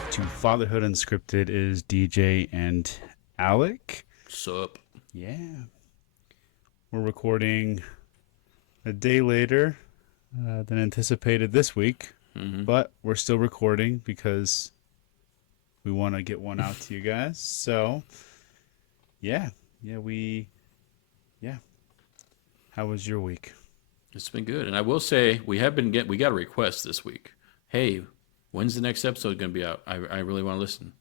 back to Fatherhood Unscripted. It is DJ and Alec. Sup? Yeah. We're recording a day later than anticipated this week, but we're still recording because we want to get one out to you guys. So, yeah. Yeah. How was your week? It's been good, and I will say we got a request this week. Hey, when's the next episode going to be out? I really want to listen.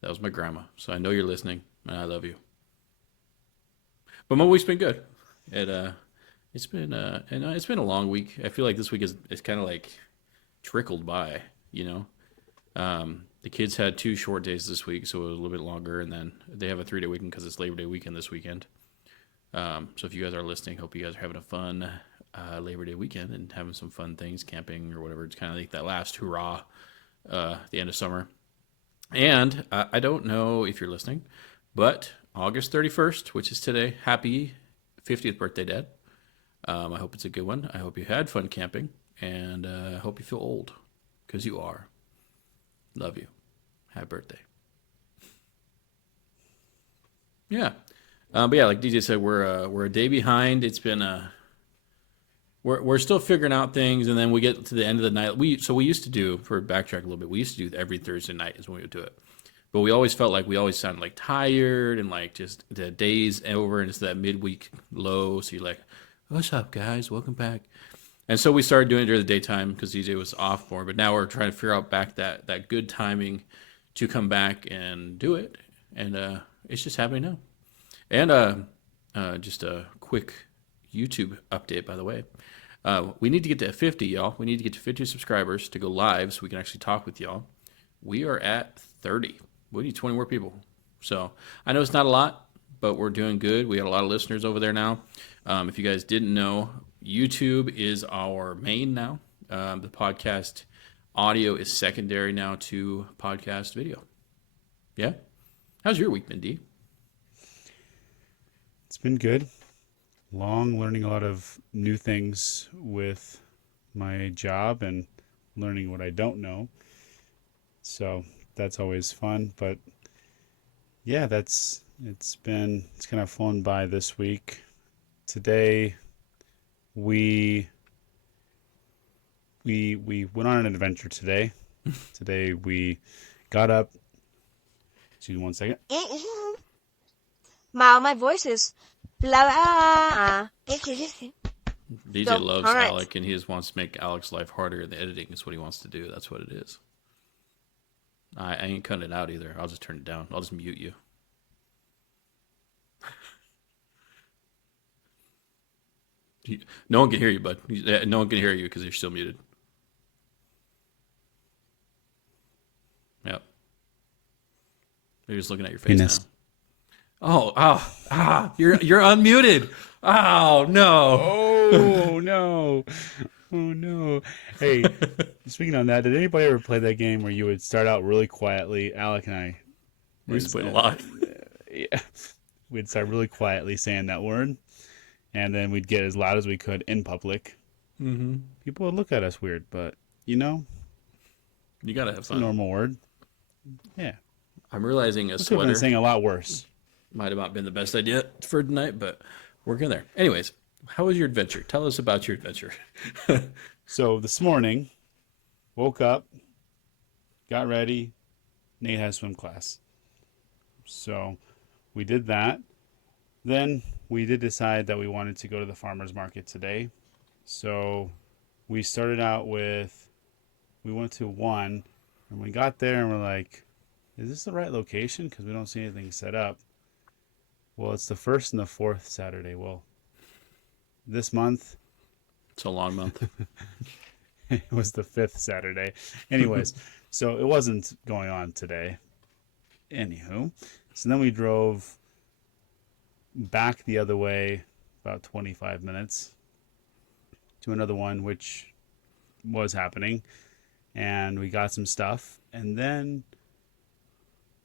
That was my grandma, so I know you're listening, and I love you. But my week's been good. It's been it's been a long week. I feel like this week is kind of like trickled by. The kids had 2 short days this week, so it was a little bit longer, and then they have a 3-day weekend because it's Labor Day weekend this weekend. So if you guys are listening, hope you guys are having a fun Labor Day weekend and having some fun things, camping or whatever. It's kind of like that last hurrah at the end of summer. And I don't know if you're listening, but August 31st, which is today, happy 50th birthday, Dad. I hope it's a good one. I hope you had fun camping, and I hope you feel old, because you are. Love you. Happy birthday. Yeah. But yeah, like DJ said, we're a day behind. It's been we're still figuring out things, and then we get to the end of the night. We used to do, for backtrack a little bit, we used to do every Thursday night is when we would do it. But we always felt like we always sounded like tired and like just the day's over and it's that midweek low. So you're like, what's up, guys? Welcome back. And so we started doing it during the daytime because DJ was off more. But now we're trying to figure out back that good timing to come back and do it. And it's just happening now. And just a quick YouTube update, by the way. We need to get to 50, y'all. We need to get to 50 subscribers to go live so we can actually talk with y'all. We are at 30. We need 20 more people. So I know it's not a lot, but we're doing good. We got a lot of listeners over there now. If you guys didn't know, YouTube is our main now. The podcast audio is secondary now to podcast video. Yeah? How's your week been, D? It's been good. Long, learning a lot of new things with my job and learning what I don't know. So that's always fun. But yeah, it's kind of flown by this week. Today we went on an adventure today. Today we got up. Excuse me 1 second. My voice is blah. DJ loves all right. Alec, and he just wants to make Alec's life harder in the editing. Is what he wants to do. That's what it is. I ain't cutting it out either. I'll just turn it down. I'll just mute you. No one can hear you, bud. No one can hear you because you're still muted. Yep. They're just looking at your face Penis. now. You're unmuted. Oh no. Oh no. Oh no. Hey, speaking on that, did anybody ever play that game where you would start out really quietly? Alec and I. We used to play a lot. Yeah. We'd start really quietly saying that word, and then we'd get as loud as we could in public. Mm-hmm. People would look at us weird, but you gotta have it's a fun. normal word. Yeah. I'm realizing a We could have been sweater saying a lot worse. might have not been the best idea for tonight, but we're getting there. Anyways, how was your adventure? Tell us about your adventure. So this morning, woke up, got ready. Nate has swim class. So we did that. Then we did decide that we wanted to go to the farmer's market today. So we started out we went to one, and we got there and we're like, is this the right location? Because we don't see anything set up. Well, it's the first and the fourth Saturday. Well, this month, It's a long month. it was the fifth Saturday. Anyways, so it wasn't going on today. Anywho, so then we drove back the other way about 25 minutes to another one, which was happening. And we got some stuff. And then,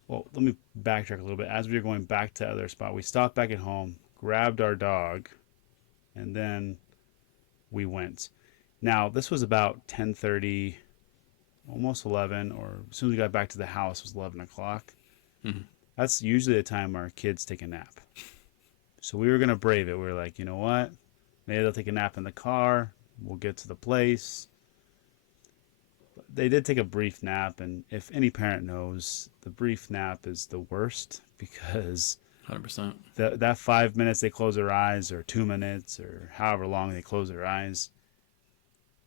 well, let me backtrack a little bit. As we were going back to the other spot, we stopped back at home, grabbed our dog, and then we went. Now, this was about 10:30 almost 11, or as soon as we got back to the house, it was 11 o'clock. Mhm. That's usually the time our kids take a nap. So we were going to brave it. We were like, you know what? Maybe they'll take a nap in the car. We'll get to the place. They did take a brief nap, and if any parent knows, the brief nap is the worst because 100%. that 5 minutes they close their eyes, or 2 minutes, or however long they close their eyes,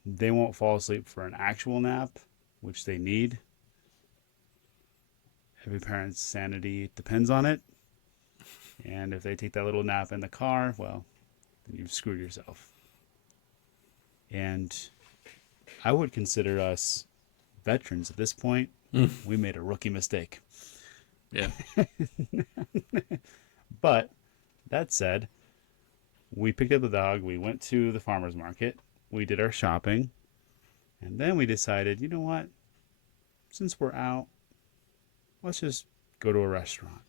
they won't fall asleep for an actual nap, which they need. Every parent's sanity depends on it. And if they take that little nap in the car, well, then you've screwed yourself. And I would consider us veterans at this point. We made a rookie mistake. Yeah. But that said, we picked up the dog, we went to the farmer's market, we did our shopping, and then we decided, you know what? Since we're out, let's just go to a restaurant.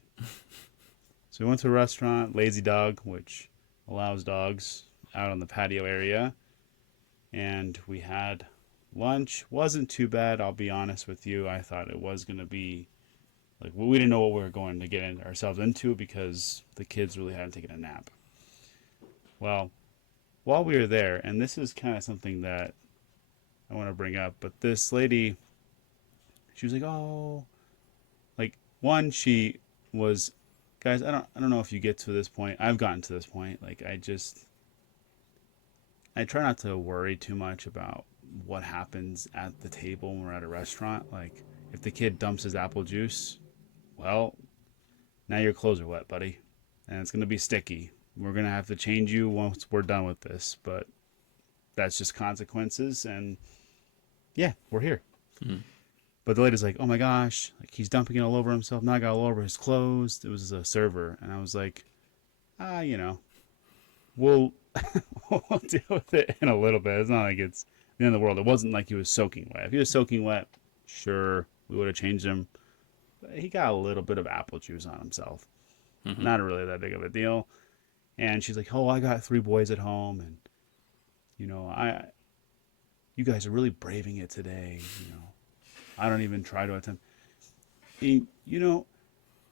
So we went to a restaurant, Lazy Dog, which allows dogs out on the patio area. And we had lunch. Wasn't too bad, I'll be honest with you. I thought it was going to be, like, we didn't know what we were going to get ourselves into because the kids really hadn't taken a nap. Well, while we were there, and this is kind of something that I want to bring up, but this lady, she was like, oh, like, one, she was, guys, I don't know if you get to this point. I've gotten to this point. Like, I try not to worry too much about what happens at the table when we're at a restaurant. Like, if the kid dumps his apple juice, well, now your clothes are wet, buddy, and it's going to be sticky. We're going to have to change you once we're done with this, but that's just consequences, and yeah, we're here. Mm. But the lady's like, oh my gosh, like, he's dumping it all over himself, not got all over his clothes. It was a server, and I was like, we'll we'll deal with it in a little bit. It's not like it's the end of the world. It wasn't like he was soaking wet. If he was soaking wet, sure, we would have changed him. But he got a little bit of apple juice on himself. Mm-hmm. Not really that big of a deal. And she's like, oh, I got 3 boys at home, and you guys are really braving it today. I don't even try to attempt. And,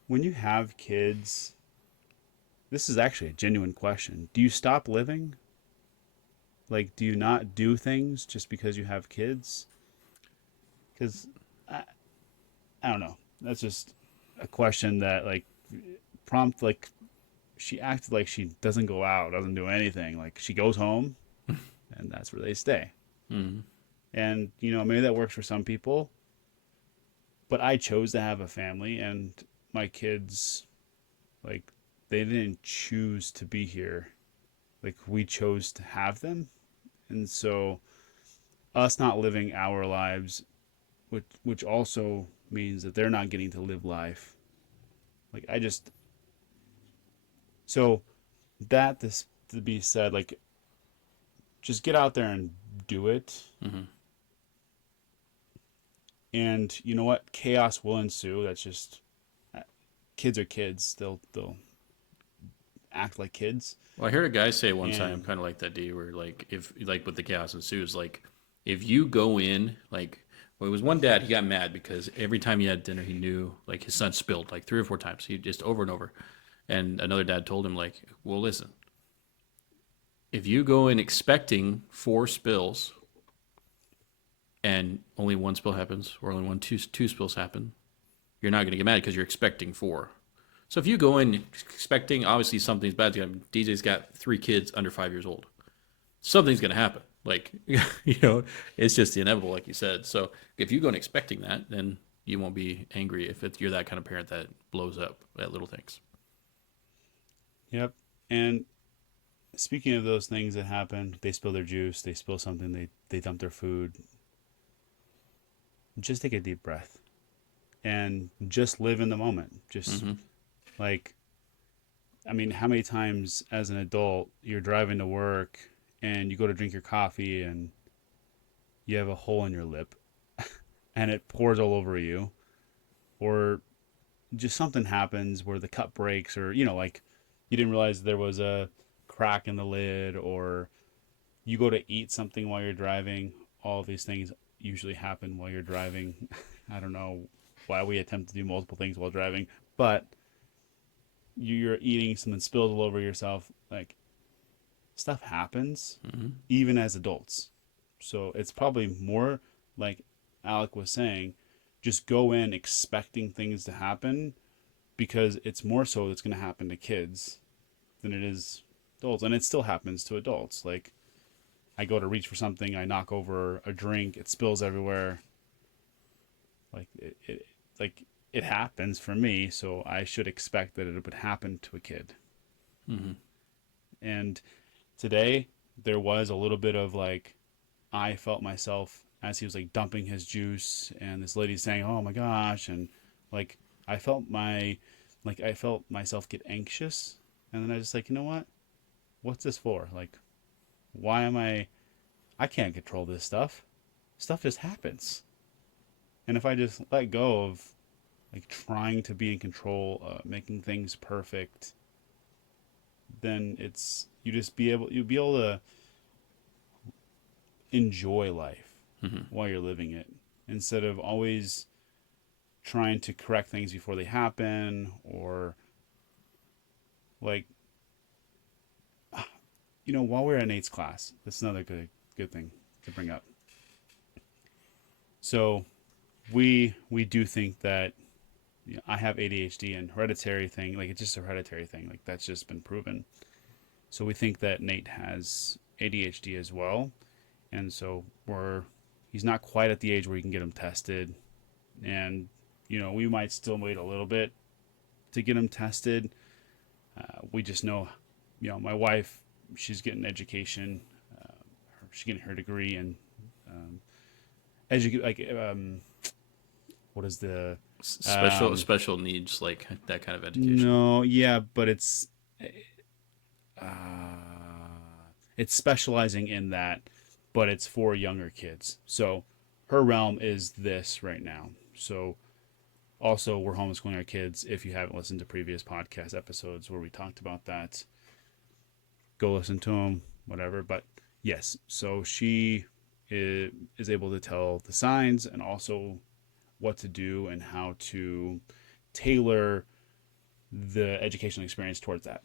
when you have kids, this is actually a genuine question. Do you stop living? Like, do you not do things just because you have kids? Because I don't know. That's just a question that, like, like, she acted like she doesn't go out, doesn't do anything. Like, she goes home, and that's where they stay. Mm-hmm. And, maybe that works for some people. But I chose to have a family, and my kids, like, they didn't choose to be here. Like, we chose to have them. And so us not living our lives, which also means that they're not getting to live life. Like, so that this to be said, like, just get out there and do it. Mm-hmm. And you know what? Chaos will ensue. That's just, kids are kids. They'll act like kids. Well, I heard a guy say one And- time, kind of like that, D, where like if like with the chaos ensues, like if you go in, like well, it was one dad, he got mad because every time he had dinner, he knew like his son spilled like 3 or 4 times. He just over and over, and another dad told him like, well, listen, if you go in expecting 4 spills, and only 1 spill happens, or only two spills happen, you're not going to get mad because you're expecting 4. So if you go in expecting, obviously something's bad. DJ's got 3 kids under 5 years old. Something's going to happen. Like, it's just the inevitable, like you said. So if you go in expecting that, then you won't be angry if you're that kind of parent that blows up at little things. Yep. And speaking of those things that happen, they spill their juice, they spill something, they dump their food. Just take a deep breath and just live in the moment. Just like, I mean, how many times as an adult you're driving to work and you go to drink your coffee and you have a hole in your lip and it pours all over you, or just something happens where the cup breaks, or like you didn't realize there was a crack in the lid, or you go to eat something while you're driving. All of these things, usually happen while you're driving. I don't know why we attempt to do multiple things while driving, but you're eating, something spills all over yourself. Like, stuff happens even as adults. So it's probably more like Alec was saying, just go in expecting things to happen, because it's more so that's going to happen to kids than it is adults. And it still happens to adults. Like, I go to reach for something, I knock over a drink, it spills everywhere. Like like it happens for me, so I should expect that it would happen to a kid. And today there was a little bit of like, I felt myself as he was like dumping his juice, and this lady saying, "Oh my gosh," and like I felt I felt myself get anxious, and then I was just like, you know what? What's this for? Like, why am I can't control this stuff. Stuff just happens. And if I just let go of like trying to be in control, making things perfect, then you'll be able to enjoy life while you're living it, instead of always trying to correct things before they happen, or like, while we're at Nate's class, that's another good thing to bring up. So we do think that, I have ADHD, and hereditary thing, like it's just a hereditary thing, like that's just been proven. So we think that Nate has ADHD as well, and so he's not quite at the age where you can get him tested, and we might still wait a little bit to get him tested. We just know, my wife, she's getting education, she's getting her degree in what is the Special needs, like that kind of education. no, yeah, but uh, it's specializing in that, but it's for younger kids. So her realm is this right now. So also, we're homeschooling our kids. If you haven't listened to previous podcast episodes where we talked about that, go listen to them, whatever. But yes, so she is able to tell the signs, and also what to do and how to tailor the educational experience towards that.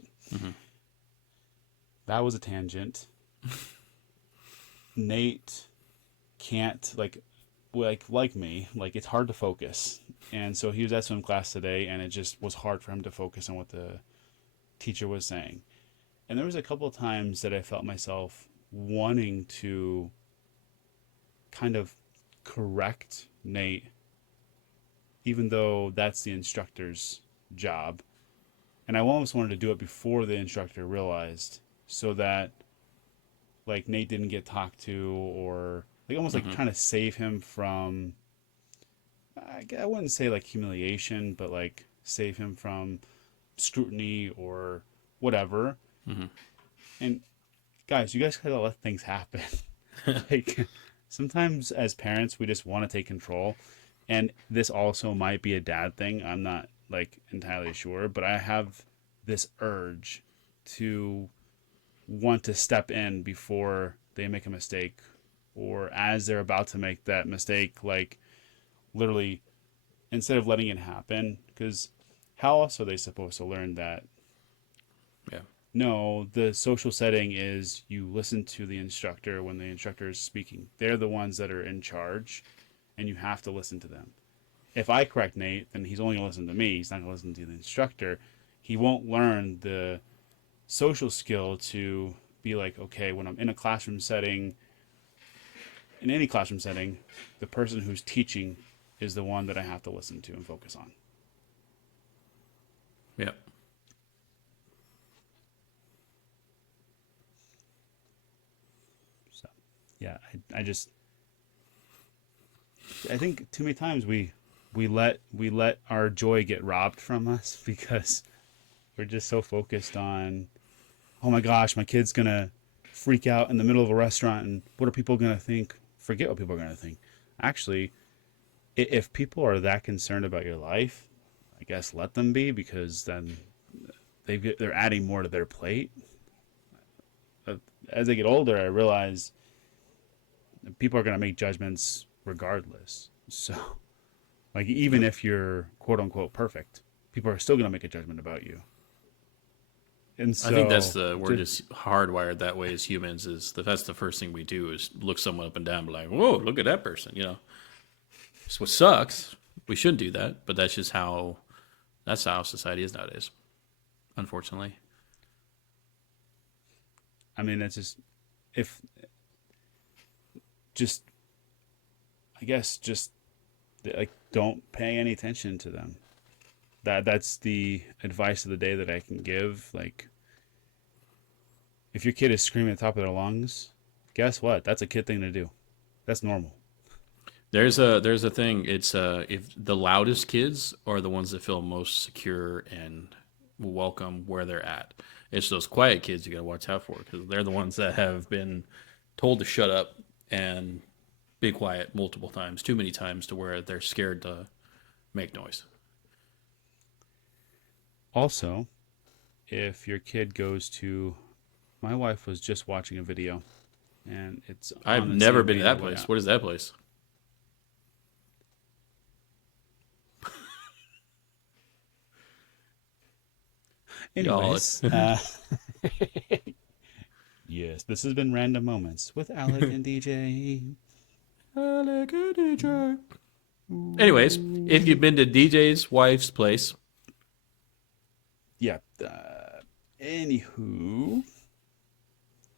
That was a tangent. Nate can't like me, like it's hard to focus, and so he was at swim class today, and it just was hard for him to focus on what the teacher was saying. And there was a couple of times that I felt myself wanting to kind of correct Nate, even though that's the instructor's job, and I almost wanted to do it before the instructor realized, so that like Nate didn't get talked to, or like almost like trying to save him from, I wouldn't say like humiliation, but like save him from scrutiny or whatever. And guys, you guys gotta let things happen. Like, sometimes as parents, we just want to take control, and this also might be a dad thing. I'm not like entirely sure, but I have this urge to want to step in before they make a mistake, or as they're about to make that mistake, like literally, instead of letting it happen, because how else are they supposed to learn that? Yeah. No, the social setting is you listen to the instructor when the instructor is speaking. They're the ones that are in charge, and you have to listen to them. If I correct Nate, then he's only going to listen to me. He's not going to listen to the instructor. He won't learn the social skill to be like, okay, when I'm in a classroom setting, in any classroom setting, the person who's teaching is the one that I have to listen to and focus on. Yeah. So, yeah, I think too many times we let our joy get robbed from us, because we're just so focused on, oh my gosh, my kid's gonna freak out in the middle of a restaurant, and what are people gonna think? Forget what people are gonna think. Actually, if people are that concerned about your life, I guess let them be, because then they're adding more to their plate. As I get older, I realize people are gonna make judgments regardless. So, like, even if you're quote unquote perfect, people are still going to make a judgment about you. And so, I think we're just hardwired that way as humans. That's the first thing we do is look someone up and down, and be like, whoa, look at that person. It's what sucks. We shouldn't do that, but that's how society is nowadays, unfortunately. I mean, that's just, if, just, I guess, just, like, don't pay any attention to them. That's the advice of the day that I can give. Like, if your kid is screaming at the top of their lungs, guess what? That's a kid thing to do. That's normal. There's a thing. It's if the loudest kids are the ones that feel most secure and welcome where they're at. It's those quiet kids you got to watch out for because they're the ones that have been told to shut up and be quiet multiple times, too many times to where they're scared to make noise. Also, if your kid goes to, my wife was just watching a video, and it's. I've on the never same been to vein that of place. What is that place? Anyways, yes, this has been Random Moments with Alec and DJ. Alec and DJ. Anyways, if you've been to DJ's wife's place, Yeah. Anywho,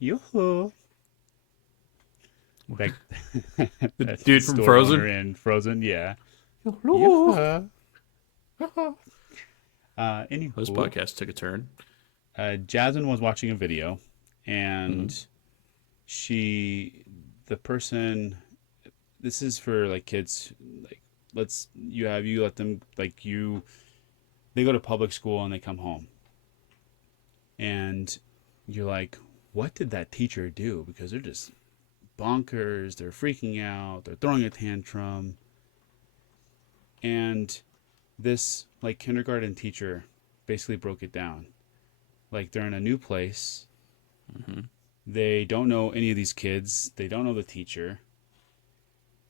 yoo-hoo. Back, the dude from store Frozen. owner in Frozen, yeah. Hello. Anywho, This podcast took a turn. Jasmine was watching a video, and the person, this is for like kids, like you let them, like they go to public school and they come home, and you're like, what did that teacher do? Because they're just bonkers, they're freaking out, they're throwing a tantrum, and this like kindergarten teacher basically broke it down. Like, they're in a new place. They don't know any of these kids. They don't know the teacher.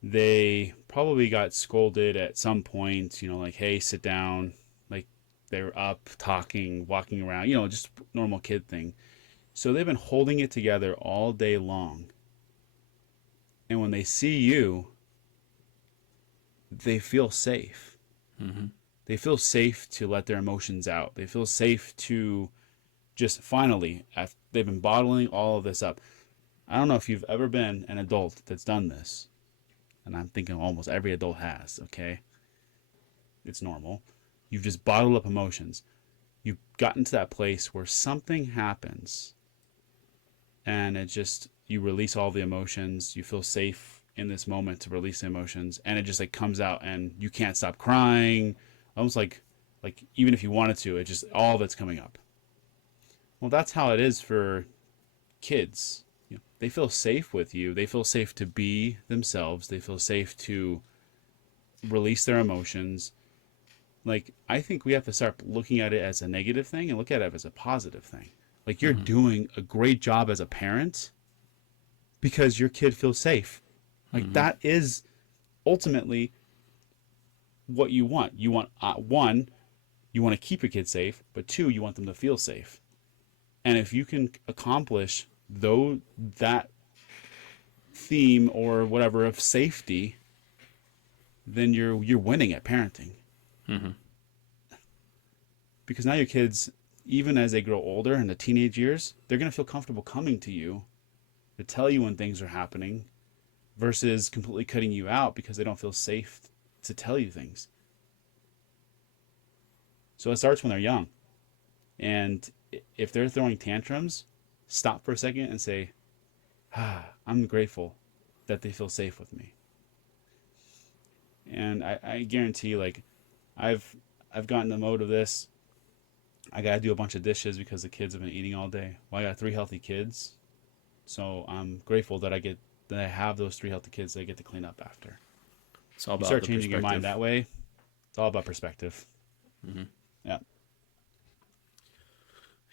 They probably got scolded at some point, like, hey, sit down. Like, they're up, talking, walking around, just normal kid thing. So they've been holding it together all day long. And when they see you, they feel safe. They feel safe to let their emotions out. They feel safe to just finally, they've been bottling all of this up. I don't know if you've ever been an adult that's done this. And I'm thinking almost every adult has, okay? It's normal. You've just bottled up emotions. You've gotten to that place where something happens and you release all the emotions. You feel safe in this moment to release the emotions, and it just like comes out and you can't stop crying. Almost like even if you wanted to, it just, all of it's coming up. Well, that's how it is for kids. They feel safe with you. They feel safe to be themselves. They feel safe to release their emotions. Like, I think we have to start looking at it as a negative thing and look at it as a positive thing. Like, you're doing a great job as a parent because your kid feels safe. Like, that is ultimately what you want. You want, one, you want to keep your kid safe, but two, you want them to feel safe. And if you can accomplish that theme or whatever of safety, then you're winning at parenting. Because now your kids, even as they grow older in the teenage years, they're going to feel comfortable coming to you to tell you when things are happening versus completely cutting you out because they don't feel safe to tell you things. So it starts when they're young. And if they're throwing tantrums, stop for a second and say, I'm grateful that they feel safe with me. And I guarantee, like, I've gotten the mode of this. I got to do a bunch of dishes because the kids have been eating all day. Well, I got 3 healthy kids. So I'm grateful that I have those 3 healthy kids that I get to clean up after. It's all about you start changing your mind that way. It's all about perspective. Yeah.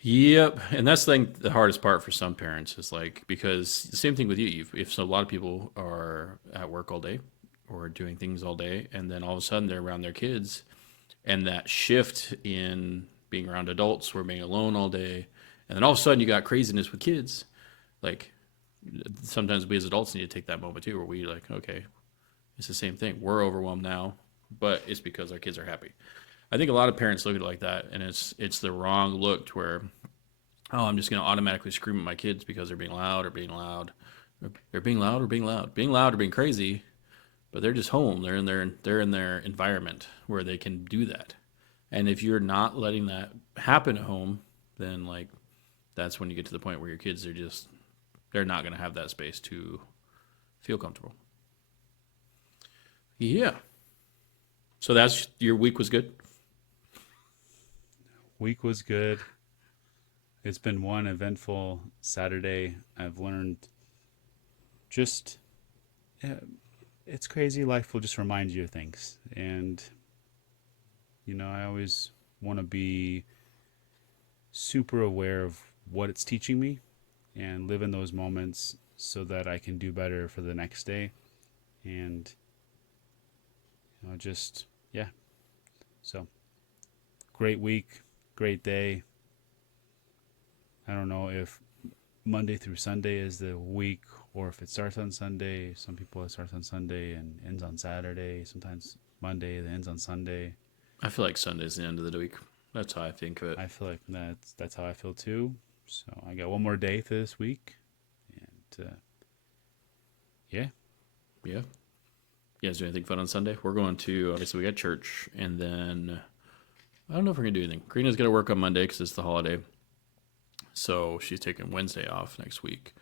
Yep, and that's the hardest part for some parents is like, because the same thing with you. If so, a lot of people are at work all day, or doing things all day, and then all of a sudden they're around their kids, and that shift in being around adults or being alone all day, and then all of a sudden you got craziness with kids. Like sometimes we as adults need to take that moment too, where we like, okay, it's the same thing. We're overwhelmed now, but it's because our kids are happy. I think a lot of parents look at it like that, and it's the wrong look to where, oh, I'm just going to automatically scream at my kids because they're being loud or being loud. They're being loud or being loud. Being loud or being crazy, but they're just home. They're in their environment where they can do that. And if you're not letting that happen at home, then like that's when you get to the point where your kids are just they're not going to have that space to feel comfortable. Yeah. So that's your week was good. Week was good. It's been one eventful Saturday. I've learned just, yeah, it's crazy. Life will just remind you of things. And, I always want to be super aware of what it's teaching me and live in those moments so that I can do better for the next day. And, just, yeah. So, great week, great day. I don't know if Monday through Sunday is the week or if it starts on Sunday. Some people it starts on Sunday and ends on Saturday. Sometimes Monday that ends on Sunday. I feel like Sunday's the end of the week. That's how I think of it. I feel like that's how I feel too. So I got one more day for this week, and yeah. Yeah. You guys do anything fun on Sunday? We're going to, obviously, we got church, and then I don't know if we're going to do anything. Karina's going to work on Monday because it's the holiday. So she's taking Wednesday off next week.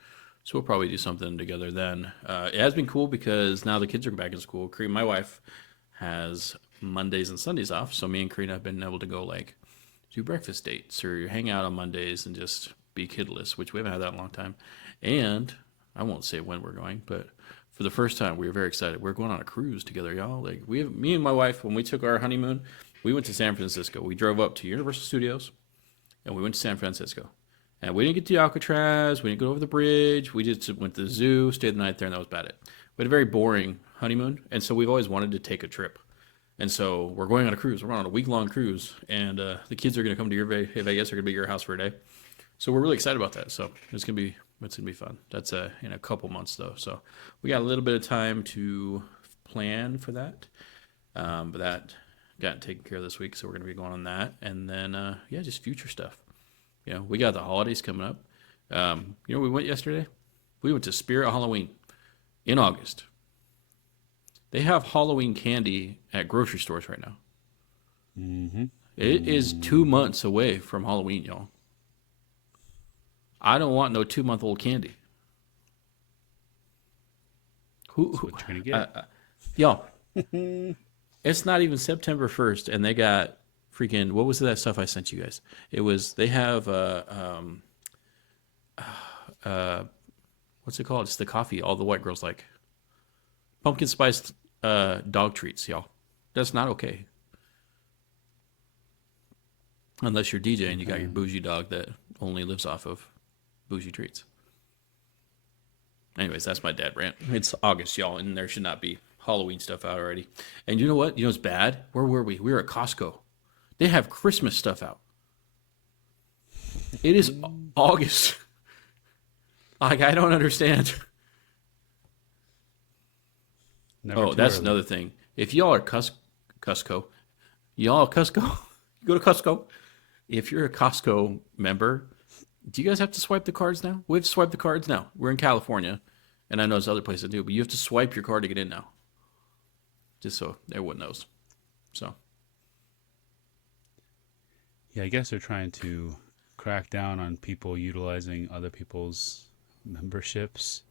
So we'll probably do something together then. It has been cool because now the kids are back in school. Karina, my wife, has Mondays and Sundays off. So me and Karina have been able to go like do breakfast dates or hang out on Mondays and just be kidless, which we haven't had that in a long time. And I won't say when we're going, but for the first time, we were very excited. We're going on a cruise together, y'all. Like me and my wife, when we took our honeymoon, we went to San Francisco. We drove up to Universal Studios, and we went to San Francisco. And we didn't get to Alcatraz. We didn't go over the bridge. We just went to the zoo, stayed the night there, and that was about it. We had a very boring honeymoon, and so we've always wanted to take a trip. And so we're going on a cruise. We're on a week-long cruise, and the kids are going to come to your Vegas. They're going to be at your house for a day. So we're really excited about that. So it's gonna be fun. That's in a couple months though. So we got a little bit of time to plan for that. But that got taken care of this week, so we're gonna be going on that. And then just future stuff. We got the holidays coming up. We went yesterday. We went to Spirit Halloween in August. They have Halloween candy at grocery stores right now. Mm-hmm. It is 2 months away from Halloween, y'all. I don't want no 2-month-old candy. That's what you're gonna get. Y'all, it's not even September 1st, and they got freaking, what was that stuff I sent you guys? They have, what's it called? It's the coffee all the white girls like. Pumpkin spice dog treats, y'all. That's not okay. Unless you're DJ and you got your bougie dog that only lives off of bougie treats. Anyways, that's my dad rant. It's August, y'all, and there should not be Halloween stuff out already. And you know what? You know what's bad? Where were we? We were at Costco. They have Christmas stuff out. It is August. Like, I don't understand. That's another thing. If y'all are Costco, y'all Costco, go to Costco. If you're a Costco member, do you guys have to swipe the cards now? We have to swipe the cards now. We're in California, and I know there's other places that do, but you have to swipe your card to get in now. Just so everyone knows. So. Yeah, I guess they're trying to crack down on people utilizing other people's memberships.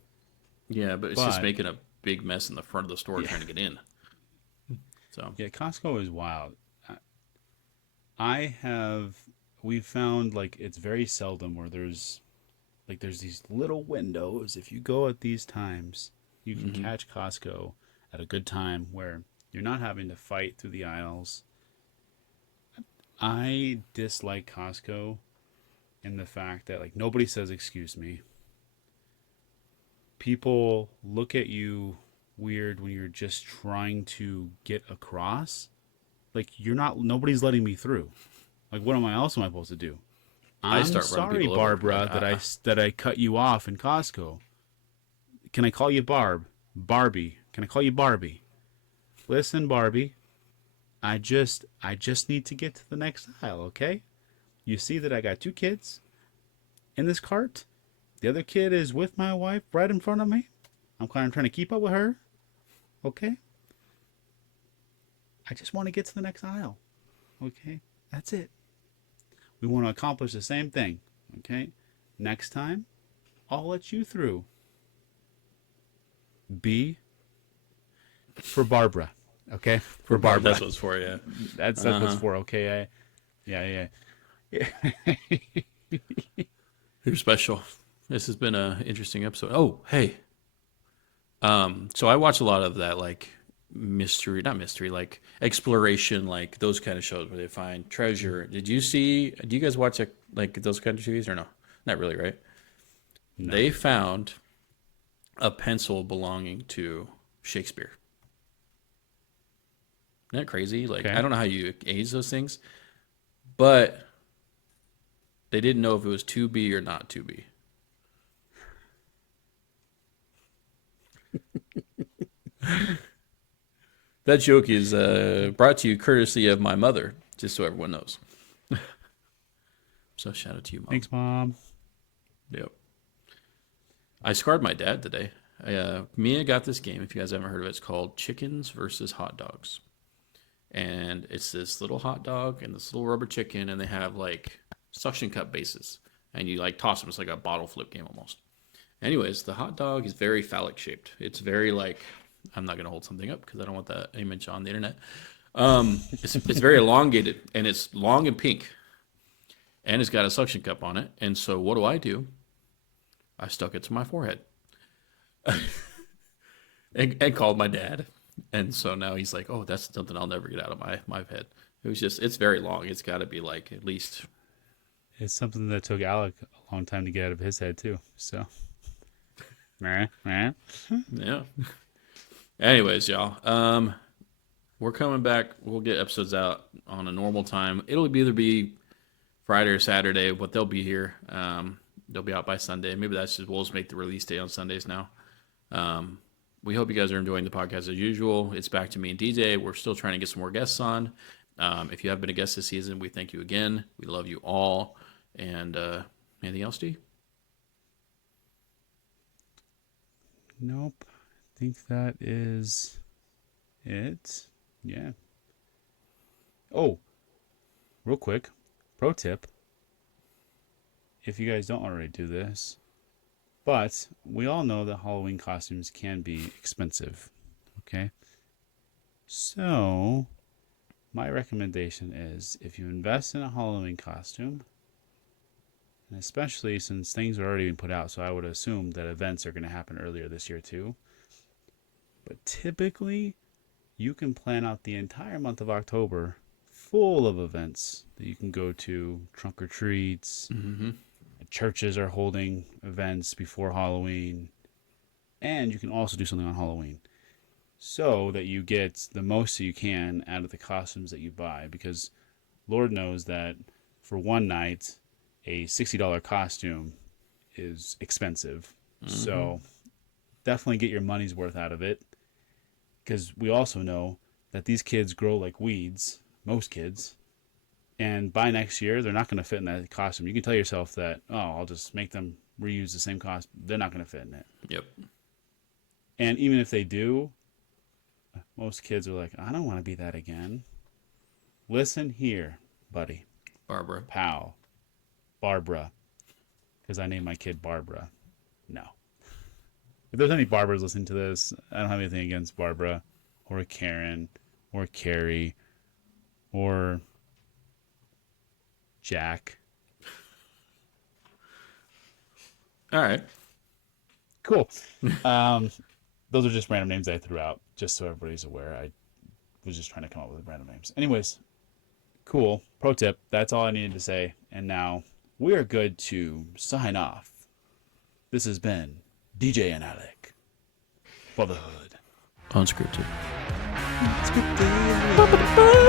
Yeah, but it's just making a big mess in the front of the store trying to get in. So. Yeah, Costco is wild. We've found like it's very seldom where there's these little windows. If you go at these times, you can catch Costco at a good time where you're not having to fight through the aisles. I dislike Costco in the fact that like nobody says excuse me. People look at you weird when you're just trying to get across. Like nobody's letting me through. Like what else am I supposed to do? I I'm start running sorry, people over, Barbara, but that I cut you off in Costco. Can I call you Barbie? Can I call you Barbie? Listen, Barbie, I just need to get to the next aisle, okay? You see that I got 2 kids in this cart? The other kid is with my wife right in front of me. I'm kind of trying to keep up with her. Okay? I just want to get to the next aisle. Okay? That's it. We want to accomplish the same thing. Okay? Next time, I'll let you through. B for Barbara. Okay? For Barbara. that's what's for you. That's what's for, okay? Yeah. You're special. This has been an interesting episode. Oh, hey. So I watch a lot of that, like not mystery, like exploration, like those kind of shows where they find treasure. Do you guys watch like those kind of TVs or no? Not really, right? No. They found a pencil belonging to Shakespeare. Isn't that crazy? Like, Okay. I don't know how you age those things, but they didn't know if it was 2B or not 2B. That joke is brought to you courtesy of my mother, just so everyone knows. So shout out to you, Mom. Thanks, Mom. Yep. I scarred my dad today. Mia got this game. If you guys haven't heard of it, it's called Chickens versus Hot Dogs. And it's this little hot dog and this little rubber chicken, and they have like suction cup bases. And you like toss them. It's like a bottle flip game almost. Anyways, the hot dog is very phallic shaped. It's very like, I'm not going to hold something up because I don't want that image on the internet. It's very elongated, and it's long and pink. And it's got a suction cup on it. And so what do? I stuck it to my forehead. and called my dad. And so now he's like, oh, that's something I'll never get out of my head. It's very long. It's got to be like at least. It's something that took Alec a long time to get out of his head, too. So. Yeah. Anyways, y'all. We're coming back. We'll get episodes out on a normal time. It'll either be Friday or Saturday, but they'll be here. They'll be out by Sunday. Maybe we'll just make the release day on Sundays now. We hope you guys are enjoying the podcast as usual. It's back to me and DJ. We're still trying to get some more guests on. If you have been a guest this season, we thank you again. We love you all. And anything else, D? Nope. I think that is it. Yeah. Oh, real quick, pro tip. If you guys don't already do this, but we all know that Halloween costumes can be expensive. Okay? So, my recommendation is if you invest in a Halloween costume, and especially since things are already being put out, so I would assume that events are going to happen earlier this year too. But typically, you can plan out the entire month of October full of events that you can go to, trunk or treats. Mm-hmm. Churches are holding events before Halloween, and you can also do something on Halloween so that you get the most that you can out of the costumes that you buy, because Lord knows that for one night a $60 costume is expensive. Mm-hmm. So definitely get your money's worth out of it, because we also know that these kids grow like weeds, most kids, and by next year they're not going to fit in that costume. You can tell yourself that, oh, I'll just make them reuse the same costume. They're not going to fit in it. Yep. And even if they do, most kids are like, I don't want to be that again. Listen here, buddy. Barbara. Pal. Barbara. Because I named my kid Barbara. No. If there's any Barbaras listening to this, I don't have anything against Barbara or Karen or Carrie or Jack. All right. Cool. Those are just random names I threw out, just so everybody's aware. I was just trying to come up with random names. Anyways, cool. Pro tip. That's all I needed to say. And now we are good to sign off. This has been DJ and Alec. Fatherhood. Unscripted. Unscripted.